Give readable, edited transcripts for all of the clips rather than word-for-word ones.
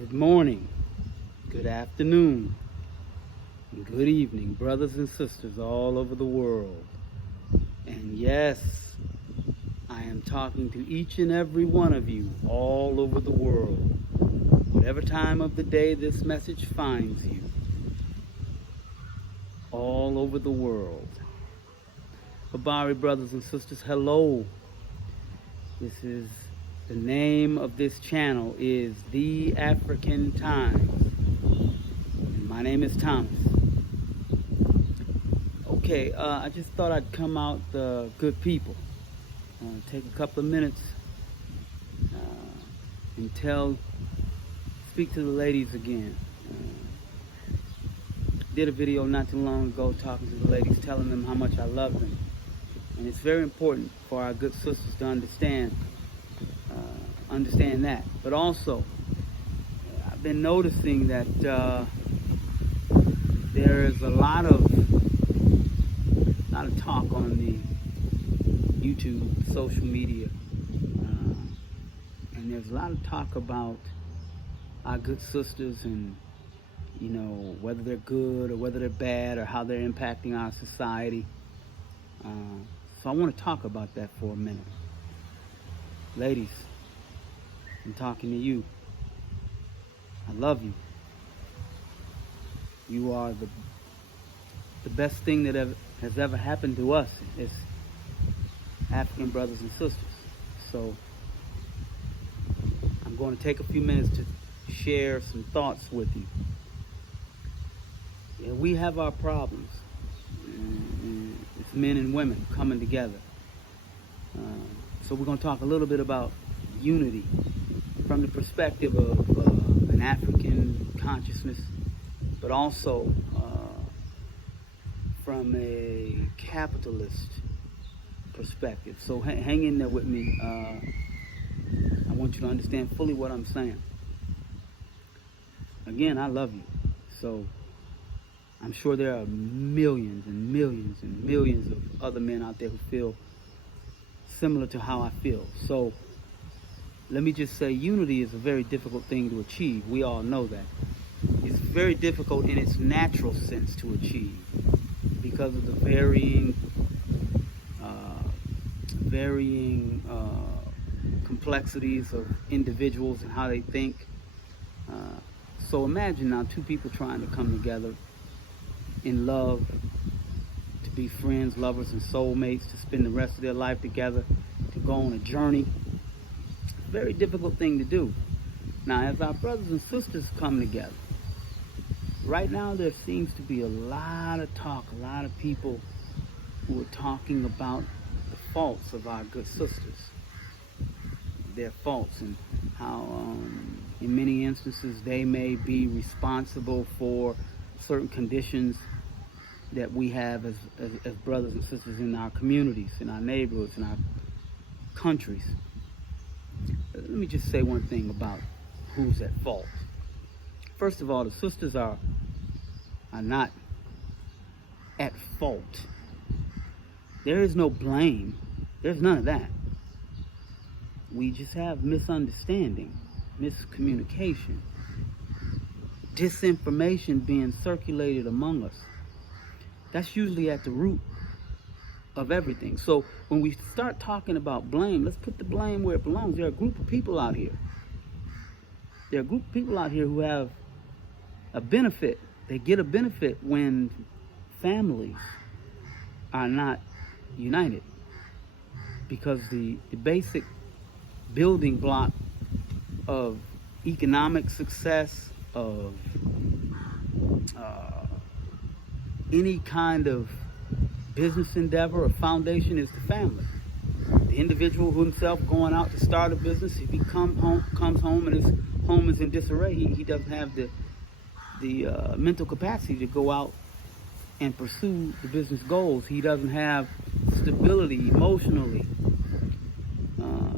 Good morning, good afternoon, and good evening, brothers and sisters all over the world. And yes, I am talking to each and every one of you all over the world. Whatever time of the day this message finds you, all over the world. Habari brothers and sisters, hello. This is the name of this channel is The African Times. And my name is Thomas. Okay, I just thought I'd come out good people. Take a couple of minutes and speak to the ladies again. Did a video not too long ago talking to the ladies, telling them how much I love them. And it's very important for our good sisters to understand that. But also, I've been noticing that there is a lot of talk on the YouTube, social media, and there's a lot of talk about our good sisters and, you know, whether they're good or whether they're bad or how they're impacting our society. So I want to talk about that for a minute. Ladies, I'm talking to you. I love you. You are the best thing that has ever happened to us as African brothers and sisters. So I'm going to take a few minutes to share some thoughts with you. Yeah, we have our problems. It's men and women coming together. So we're going to talk a little bit about unity from the perspective of an African consciousness, but also from a capitalist perspective. So hang in there with me. I want you to understand fully what I'm saying. Again, I love you. So I'm sure there are millions and millions and millions of other men out there who feel similar to how I feel. So let me just say, unity is a very difficult thing to achieve. We all know that. It's very difficult in its natural sense to achieve because of the varying complexities of individuals and how they think. So imagine now two people trying to come together in love, to be friends, lovers, and soulmates, to spend the rest of their life together, to go on a journey. Very difficult thing to do. Now, as our brothers and sisters come together, right now there seems to be a lot of talk, a lot of people who are talking about the faults of our good sisters, their faults, and how in many instances they may be responsible for certain conditions that we have as brothers and sisters in our communities, in our neighborhoods, in our countries. Let me just say one thing about who's at fault. First of all, the sisters are not at fault. There is no blame. There's none of that. We just have misunderstanding, miscommunication, disinformation being circulated among us. That's usually at the root of everything. So when we start talking about blame, let's put the blame where it belongs. There are a group of people out here. There are a group of people out here who have a benefit. They get a benefit when families are not united, because the basic building block of economic success, of any kind of business endeavor or foundation is the family. The individual himself going out to start a business, if he comes home and his home is in disarray, he doesn't have the mental capacity to go out and pursue the business goals. He doesn't have stability emotionally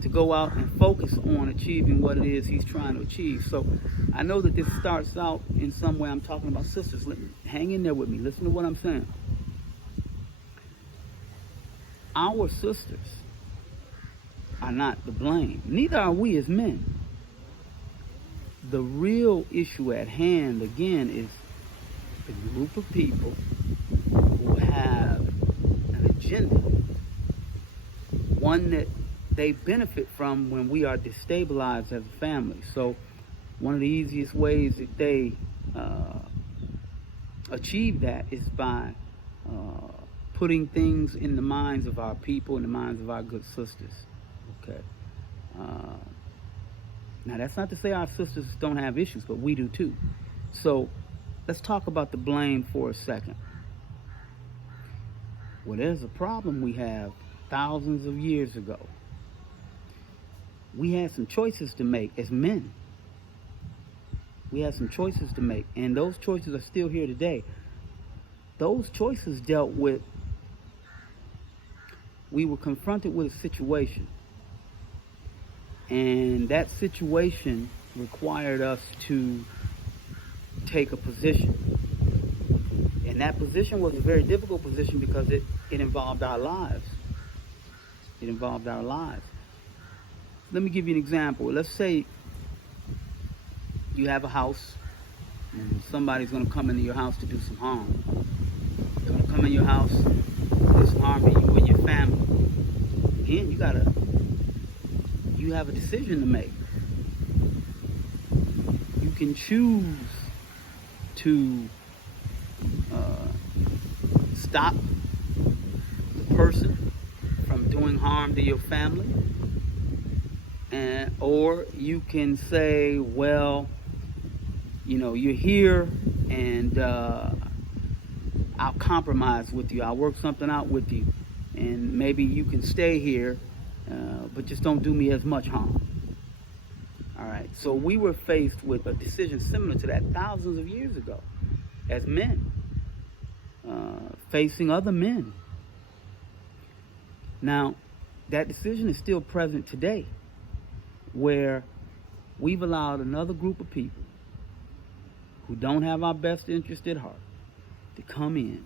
to go out and focus on achieving what it is he's trying to achieve. So I know that this starts out in some way. I'm talking about sisters. Hang in there with me. Listen to what I'm saying. Our sisters are not to blame. Neither are we as men. The real issue at hand, again, is the group of people who have an agenda, one that they benefit from when we are destabilized as a family. So one of the easiest ways that they achieve that is by putting things in the minds of our people, in the minds of our good sisters. Okay. Now, that's not to say our sisters don't have issues, but we do too. So let's talk about the blame for a second. Well, there's a problem we have thousands of years ago. We had some choices to make as men. We had some choices to make, and those choices are still here today. Those choices dealt with, we were confronted with a situation, and that situation required us to take a position. And that position was a very difficult position because it involved our lives. It involved our lives. Let me give you an example. Let's say you have a house and somebody's going to come into your house to do some harm. They're going to come in your house, do some harm to you and your family. Again, you have a decision to make. You can choose to stop the person from doing harm to your family, or you can say, well, you're here, and I'll compromise with you. I'll work something out with you, and maybe you can stay here, but just don't do me as much harm. All right. So we were faced with a decision similar to that thousands of years ago, as men, facing other men. Now, that decision is still present today, where we've allowed another group of people who don't have our best interest at heart to come in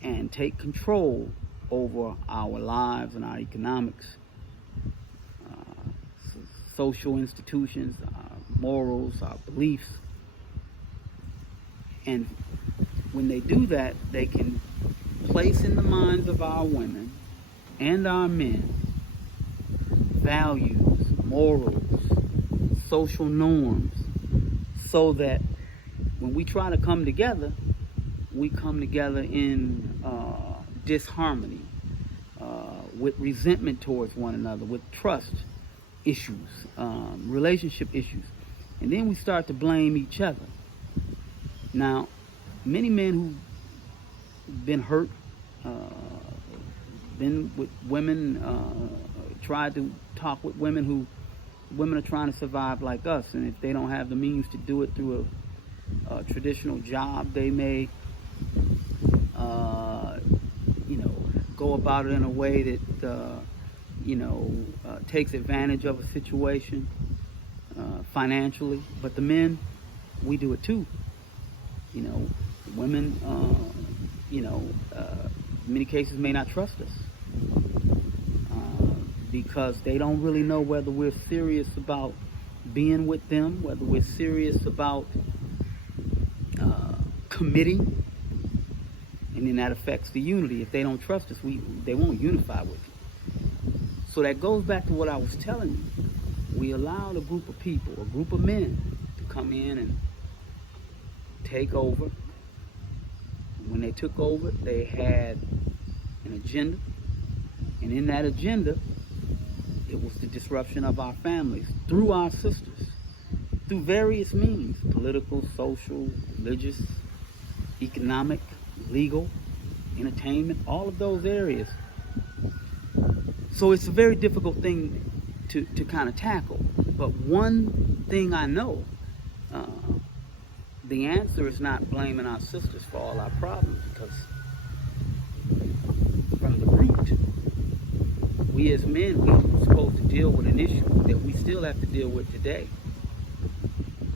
and take control over our lives and our economics, social institutions, our morals, our beliefs. And when they do that, they can place in the minds of our women and our men values, morals, social norms, so that when we try to come together, we come together in disharmony, with resentment towards one another, with trust issues, relationship issues. And then we start to blame each other. Now, many men who've been hurt, been with women, tried to talk with women women are trying to survive like us, and if they don't have the means to do it through a traditional job, they may go about it in a way that takes advantage of a situation financially. But the men, we do it too. Women in many cases may not trust us because they don't really know whether we're serious about being with them, whether we're serious about committing, and then that affects the unity. If they don't trust us, they won't unify with you. So that goes back to what I was telling you. We allowed a group of people, a group of men, to come in and take over. When they took over, they had an agenda, and in that agenda, it was the disruption of our families through our sisters, through various means: political, social, religious, economic, legal, entertainment, all of those areas. So it's a very difficult thing to kind of tackle. But one thing I know, the answer is not blaming our sisters for all our problems, because from the root, we as men, we're supposed to deal with an issue that we still have to deal with today.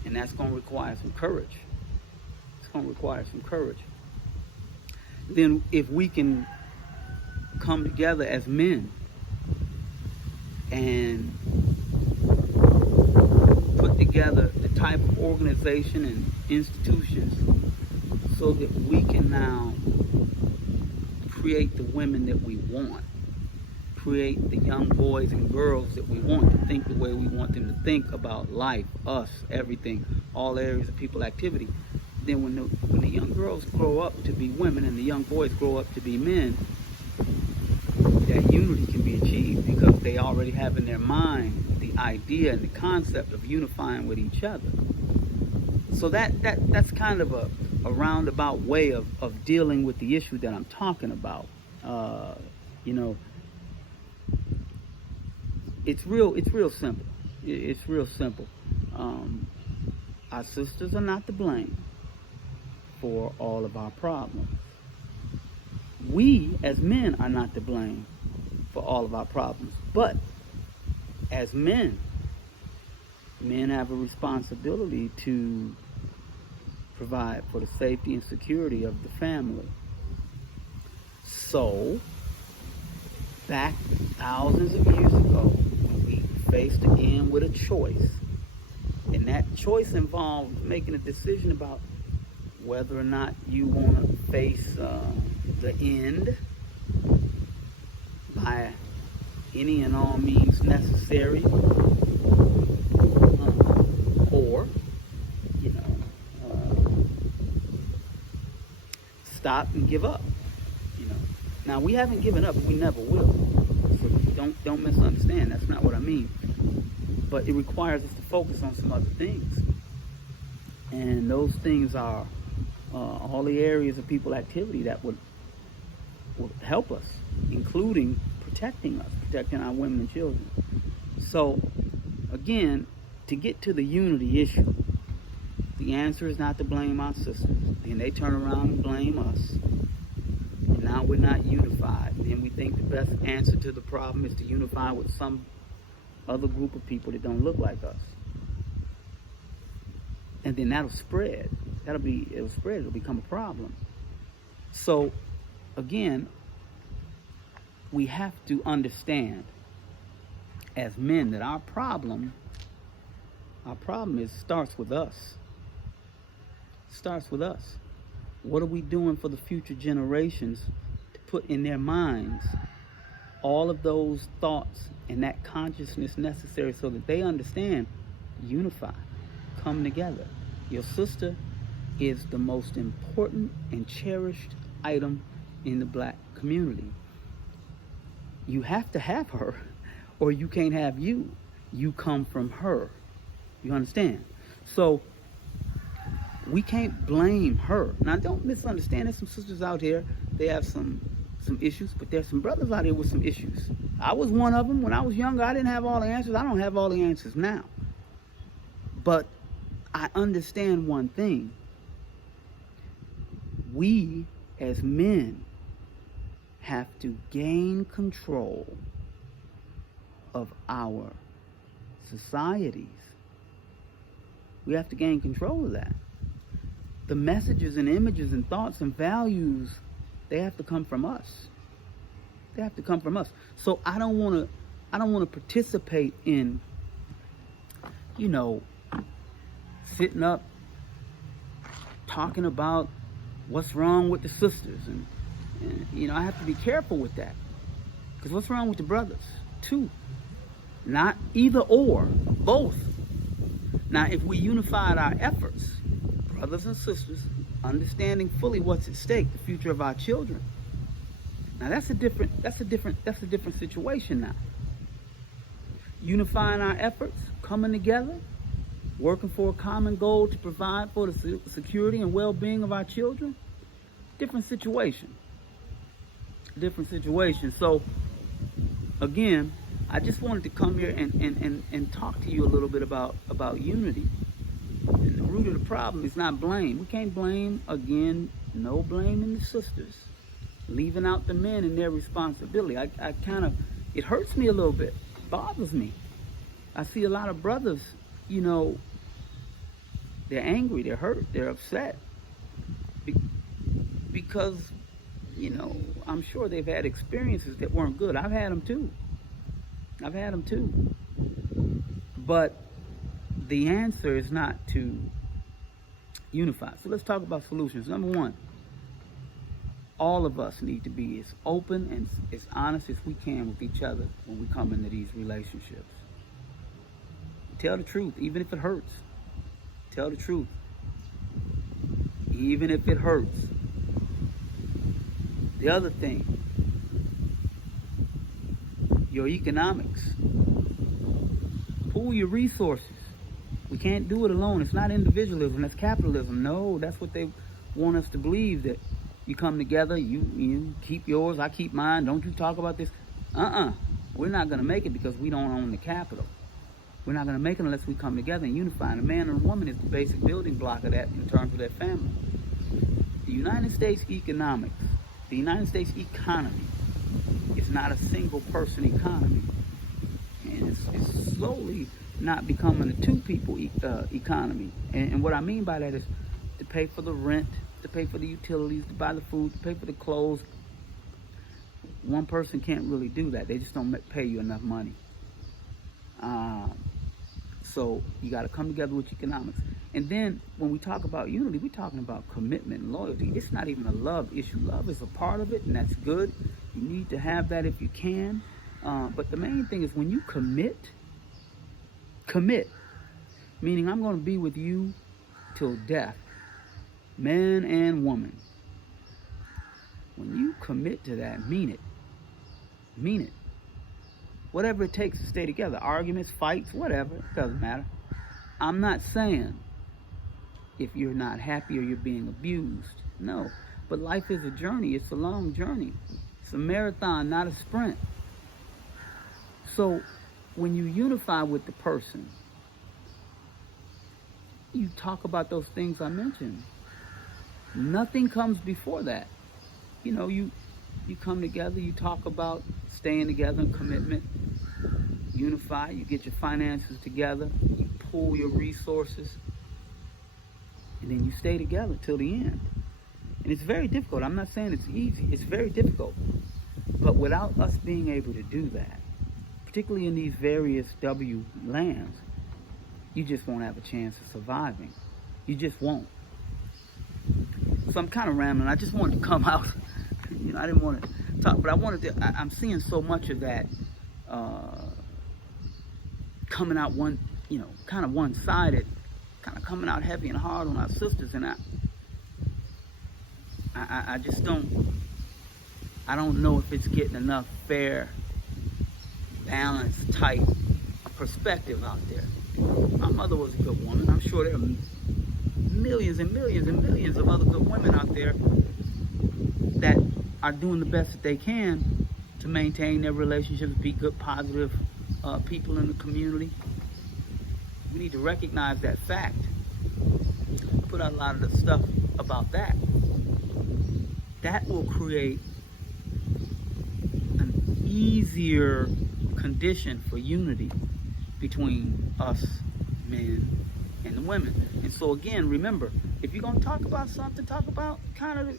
And that's going to require some courage. It's going to require some courage. Then if we can come together as men and put together the type of organization and institutions so that we can now create the women that we want, create the young boys and girls that we want to think the way we want them to think about life, us, everything, all areas of people activity. Then when the young girls grow up to be women and the young boys grow up to be men, that unity can be achieved because they already have in their mind the idea and the concept of unifying with each other. So that's kind of a roundabout way of dealing with the issue that I'm talking about. You know, it's real simple. It's real simple. Our sisters are not to blame for all of our problems. We as men are not to blame for all of our problems. But as men have a responsibility to provide for the safety and security of the family. So, back thousands of years ago, when we faced again with a choice, and that choice involved making a decision about whether or not you want to face the end by any and all means necessary, or, you know, stop and give up. You know, now we haven't given up, and we never will. So don't misunderstand. That's not what I mean. But it requires us to focus on some other things, and those things are all the areas of people activity that would help us, including protecting our women and children. So, again, to get to the unity issue, the answer is not to blame our sisters. Then they turn around and blame us. And now we're not unified. Then we think the best answer to the problem is to unify with some other group of people that don't look like us. And then that'll spread. It'll spread. It'll become a problem. So, again, we have to understand as men that our problem starts with us. Starts with us. What are we doing for the future generations to put in their minds all of those thoughts and that consciousness necessary so that they understand, unify, come together. Your sister is the most important and cherished item in the black community. You have to have her, or you can't have you. You come from her. You understand? So we can't blame her. Now, don't misunderstand. There's some sisters out here. They have some issues, but there's some brothers out here with some issues. I was one of them. When I was younger, I didn't have all the answers. I don't have all the answers now. But I understand one thing. We, as men, have to gain control of our societies. We have to gain control of that. The messages and images and thoughts and values, they have to come from us. They have to come from us. So I don't want to participate in, you know, sitting up talking about what's wrong with the sisters, and you know, I have to be careful with that, because what's wrong with the brothers too? Not either or, both. Now, if we unified our efforts, brothers and sisters, understanding fully what's at stake, the future of our children. Now that's a different situation now. Unifying our efforts, coming together, working for a common goal to provide for the security and well-being of our children. Different situation. So, again, I just wanted to come here and talk to you a little bit about unity. And the root of the problem is not blame. We can't blame, again, no blame in the sisters. Leaving out the men and their responsibility. I kind of, it hurts me a little bit. It bothers me. I see a lot of brothers, you know, they're angry, they're hurt, they're upset. Because, you know, I'm sure they've had experiences that weren't good. I've had them too. But the answer is not to unify. So let's talk about solutions. Number one, all of us need to be as open and as honest as we can with each other when we come into these relationships. Tell the truth, even if it hurts. Tell the truth, even if it hurts. The other thing, your economics. Pool your resources. We can't do it alone. It's not individualism, that's capitalism. No, that's what they want us to believe, that you come together, you keep yours, I keep mine, don't you talk about this. We're not going to make it because we don't own the capital. We're not going to make it unless we come together and unify. And a man and a woman is the basic building block of that in terms of their family. The United States economics, the United States economy is not a single person economy. And it's slowly not becoming a two-people economy. And what I mean by that is to pay for the rent, to pay for the utilities, to buy the food, to pay for the clothes. One person can't really do that. They just don't pay you enough money. So you got to come together with economics. And then when we talk about unity, we're talking about commitment and loyalty. It's not even a love issue. Love is a part of it, and that's good. You need to have that if you can. But the main thing is when you commit, meaning I'm going to be with you till death, man and woman. When you commit to that, mean it. Mean it. Whatever it takes to stay together. Arguments, fights, whatever. It doesn't matter. I'm not saying if you're not happy or you're being abused. No. But life is a journey. It's a long journey. It's a marathon, not a sprint. So when you unify with the person, you talk about those things I mentioned. Nothing comes before that. You know, you come together, you talk about staying together and commitment, unify, you get your finances together, you pool your resources, and then you stay together till the end. And it's very difficult. I'm not saying it's easy. It's very difficult. But without us being able to do that, particularly in these various W lands, you just won't have a chance of surviving. You just won't. So I'm kind of rambling. I just wanted to come out. You know, I didn't want to talk, but I wanted to. I'm seeing so much of that coming out kind of one-sided, kind of coming out heavy and hard on our sisters, and I just don't. I don't know if it's getting enough fair, balanced, tight perspective out there. My mother was a good woman. I'm sure there are millions and millions and millions of other good women out there that are doing the best that they can to maintain their relationships, be good, positive people in the community. We need to recognize that fact. Put out a lot of the stuff about that. That will create an easier condition for unity between us men and the women. And so again, remember, if you're going to talk about something, talk about kind of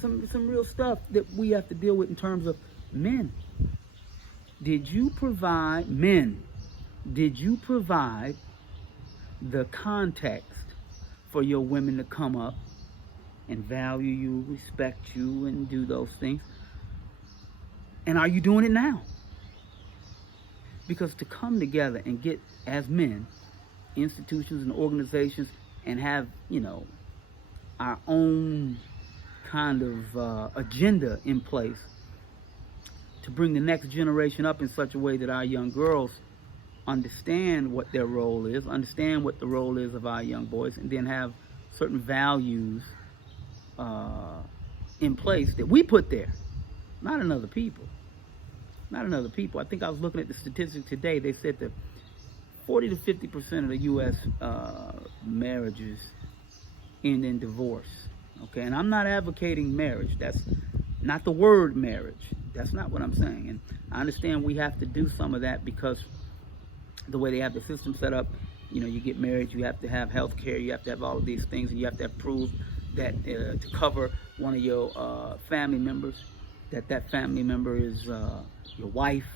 some real stuff that we have to deal with in terms of men. Did you provide the context for your women to come up and value you, respect you, and do those things? And are you doing it now? Because to come together and get, as men, institutions and organizations, and have, our own kind of agenda in place to bring the next generation up in such a way that our young girls understand what their role is, understand what the role is of our young boys, and then have certain values in place that we put there, not in other people. Not in other people. I think I was looking at the statistics today. They said that 40 to 50% of the U.S. Marriages end in divorce. Okay, and I'm not advocating marriage. That's not the word marriage. That's not what I'm saying. And I understand we have to do some of that because the way they have the system set up, you get married, you have to have health care, you have to have all of these things, and you have to have proof that to cover one of your family members, that family member is your wife,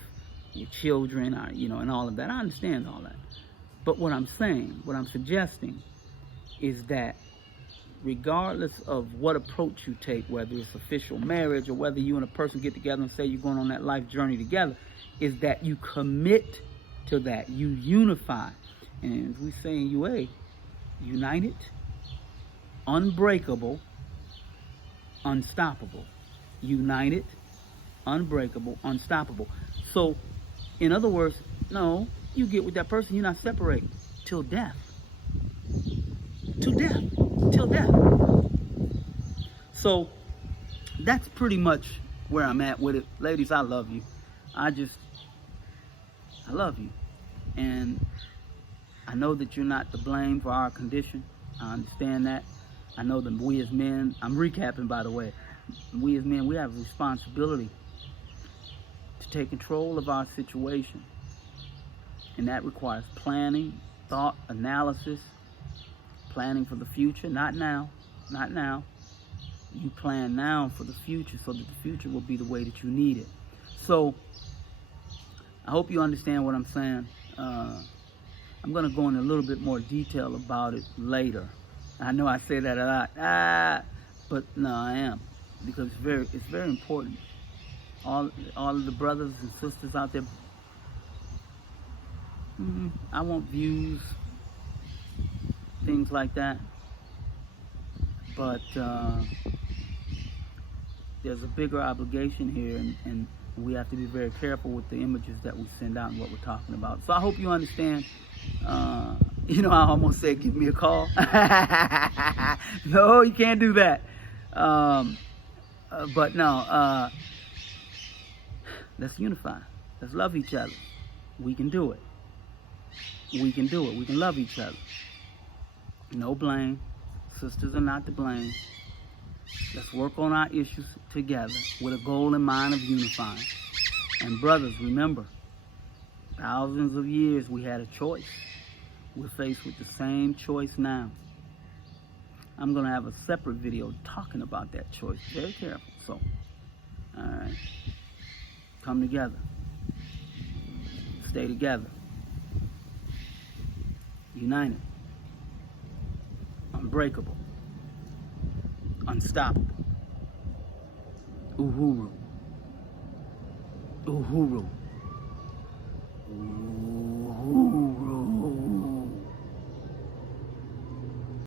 your children, and all of that. I understand all that. But what I'm saying, what I'm suggesting is that regardless of what approach you take, whether it's official marriage or whether you and a person get together and say you're going on that life journey together, is that you commit to that. You unify. And as we say in UA, united, unbreakable, unstoppable. United, unbreakable, unstoppable. So, in other words, no, you get with that person, you're not separating till death. To death. Till death. So, that's pretty much where I'm at with it. Ladies, I love you. I love you. And I know that you're not to blame for our condition. I understand that. I know that we as men, I'm recapping by the way, we as men, we have a responsibility to take control of our situation. And that requires planning, thought, analysis, planning for the future, not now. You plan now for the future so that the future will be the way that you need it. So, I hope you understand what I'm saying. I'm going to go in a little bit more detail about it later. I know I say that a lot, but no, I am, because it's very important. All of the brothers and sisters out there, I want views, things like that, but there's a bigger obligation here, and we have to be very careful with the images that we send out and what we're talking about. So I hope you understand. I almost said give me a call. No, you can't do that. But no, let's unify. Let's love each other. We can do it. We can do it. We can love each other. No blame. Sisters are not to blame. Let's work on our issues together with a goal in mind of unifying. And brothers, remember, thousands of years we had a choice. We're faced with the same choice now. I'm going to have a separate video talking about that choice. Very careful. So, all right. Come together. Stay together. United. Unbreakable. Unstoppable. Uhuru. Uhuru. Uhuru.